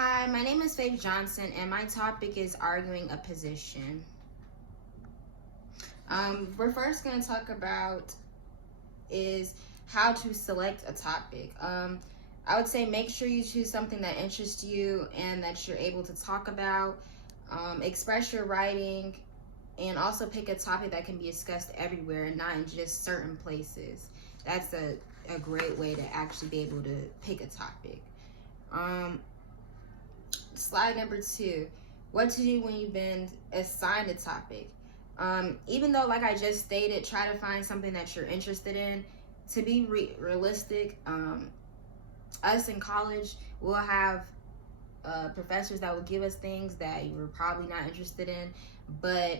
Hi, my name is Faith Johnson, and my topic is arguing a position. We're first going to talk about is how to select a topic. I would say make sure you choose something that interests you and that you're able to talk about. Express your writing, and also pick a topic that can be discussed everywhere and not in just certain places. That's a great way to actually be able to pick a topic. Slide number 2, what to do when you've been assigned a topic. Even though, like I just stated, try to find something that you're interested in. To be realistic, us in college, we'll have professors that will give us things that you were probably not interested in, but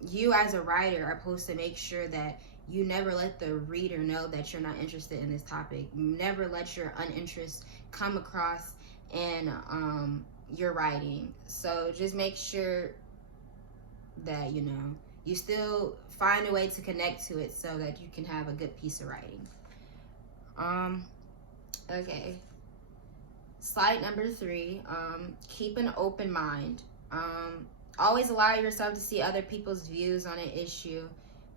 you as a writer are supposed to make sure that you never let the reader know that you're not interested in this topic. Never let your uninterest come across in your writing. So just make sure that you still find a way to connect to it so that you can have a good piece of writing. Okay. Slide number 3, keep an open mind. Always allow yourself to see other people's views on an issue,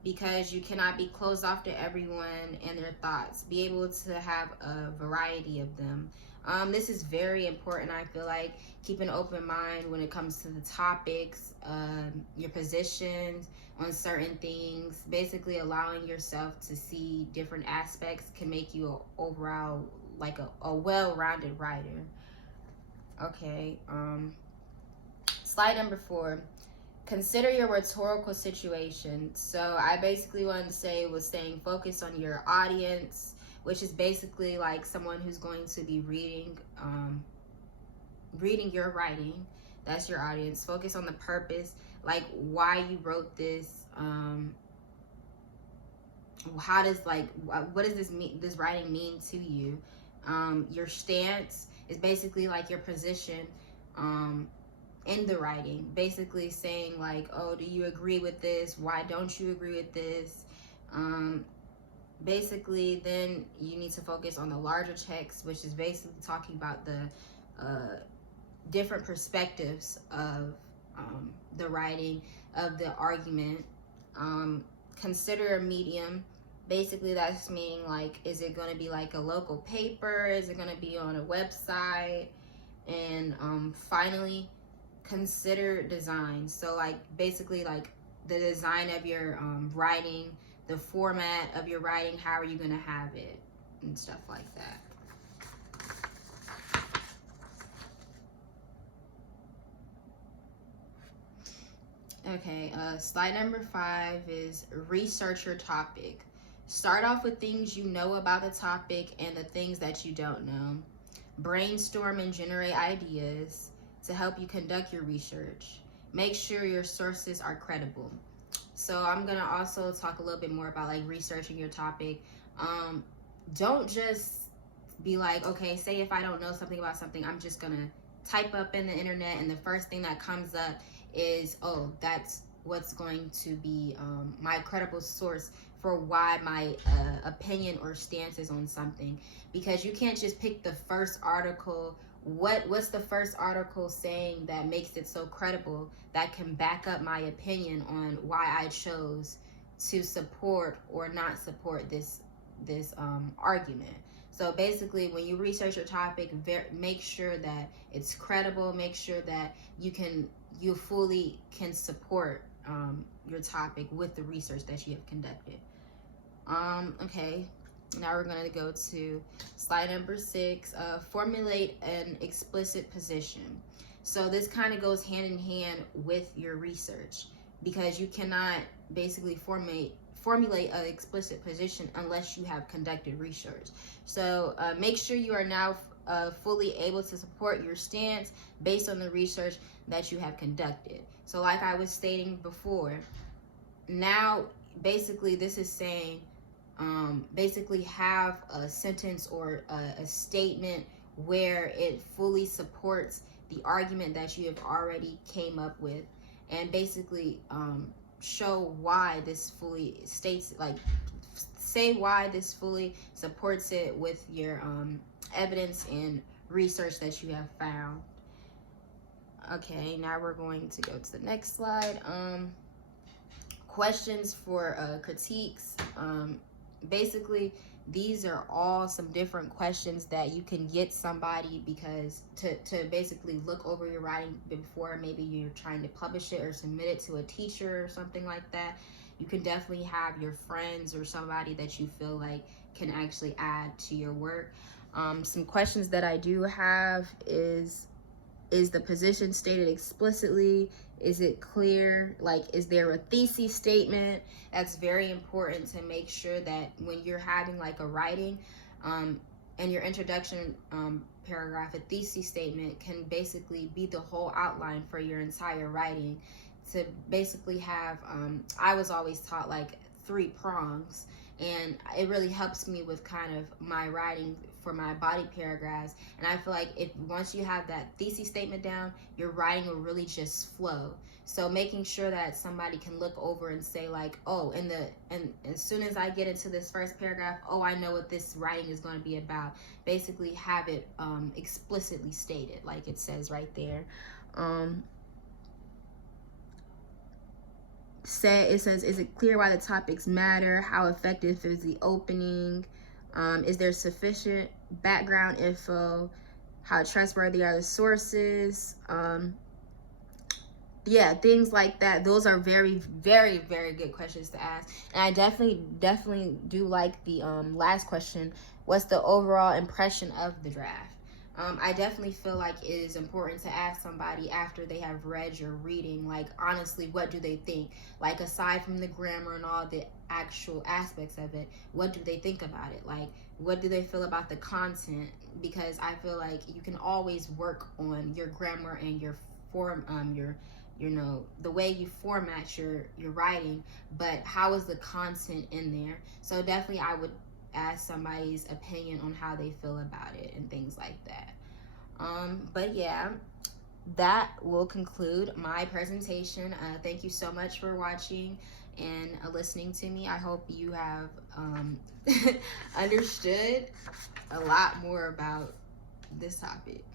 because you cannot be closed off to everyone and their thoughts. Be able to have a variety of them. This is very important. I feel like keep an open mind when it comes to the topics, your positions on certain things. Basically allowing yourself to see different aspects can make you overall like a well-rounded writer. Okay. Slide number 4. Consider your rhetorical situation. So I basically wanted to say was staying focused on your audience, which is basically like someone who's going to be reading your writing. That's your audience. Focus on the purpose, like why you wrote this. What does this writing mean to you? Your stance is basically like your position in the writing, basically saying like, oh, do you agree with this? Why don't you agree with this? Basically, then you need to focus on the larger text, which is basically talking about the different perspectives of the writing, of the argument. Consider a medium. Basically, that's meaning like, is it going to be like a local paper? Is it going to be on a website? And finally, consider design. So like basically like the design of your writing, the format of your writing, how are you going to have it and stuff like that. Okay, slide number 5 is research your topic. Start off with things you know about the topic and the things that you don't know. Brainstorm and generate ideas to help you conduct your research. Make sure your sources are credible. So I'm gonna also talk a little bit more about like researching your topic. Don't just be like, okay, say if I don't know something about something, I'm just gonna type up in the internet and the first thing that comes up is, oh, that's what's going to be my credible source for why my opinion or stance is on something. Because you can't just pick the first article. What's the first article saying that makes it so credible that can back up my opinion on why I chose to support or not support this argument. So basically, when you research your topic, make sure that it's credible. Make sure that you fully can support your topic with the research that you have conducted. Okay, now we're going to go to slide number 6. Formulate an explicit position. So this kind of goes hand in hand with your research, because you cannot basically formulate an explicit position unless you have conducted research. So make sure you are now fully able to support your stance based on the research that you have conducted. So like I was stating before, now basically this is saying basically have a sentence or a statement where it fully supports the argument that you have already came up with, and basically show why this fully states, like say why this fully supports it with your evidence and research that you have found. Okay, now we're going to go to the next slide. Questions for critiques. Basically, these are all some different questions that you can get somebody, because to basically look over your writing before maybe you're trying to publish it or submit it to a teacher or something like that. You can definitely have your friends or somebody that you feel like can actually add to your work. Some questions that I do have is the position stated explicitly? Is it clear? Like, is there a thesis statement? That's very important to make sure that when you're having like a writing, in your introduction paragraph, a thesis statement can basically be the whole outline for your entire writing. To basically have, I was always taught like 3 prongs, and it really helps me with kind of my writing for my body paragraphs. And I feel like if once you have that thesis statement down, your writing will really just flow. So making sure that somebody can look over and say like, oh, and as soon as I get into this first paragraph, oh, I know what this writing is going to be about. Basically have it explicitly stated, like it says right there. It says, is it clear why the topics matter? How effective is the opening? Is there sufficient background info? How trustworthy are the sources? Yeah, things like that. Those are very, very, very good questions to ask. And I definitely do like the last question. What's the overall impression of the draft? I definitely feel like it is important to ask somebody after they have read your reading, like, honestly, what do they think? Like, aside from the grammar and all the actual aspects of it, what do they think about it? Like, what do they feel about the content? Because I feel like you can always work on your grammar and your form, the way you format your writing, but how is the content in there? So definitely I would ask somebody's opinion on how they feel about it and things like that. But yeah, that will conclude my presentation. Thank you so much for watching and listening to me. I hope you have understood a lot more about this topic.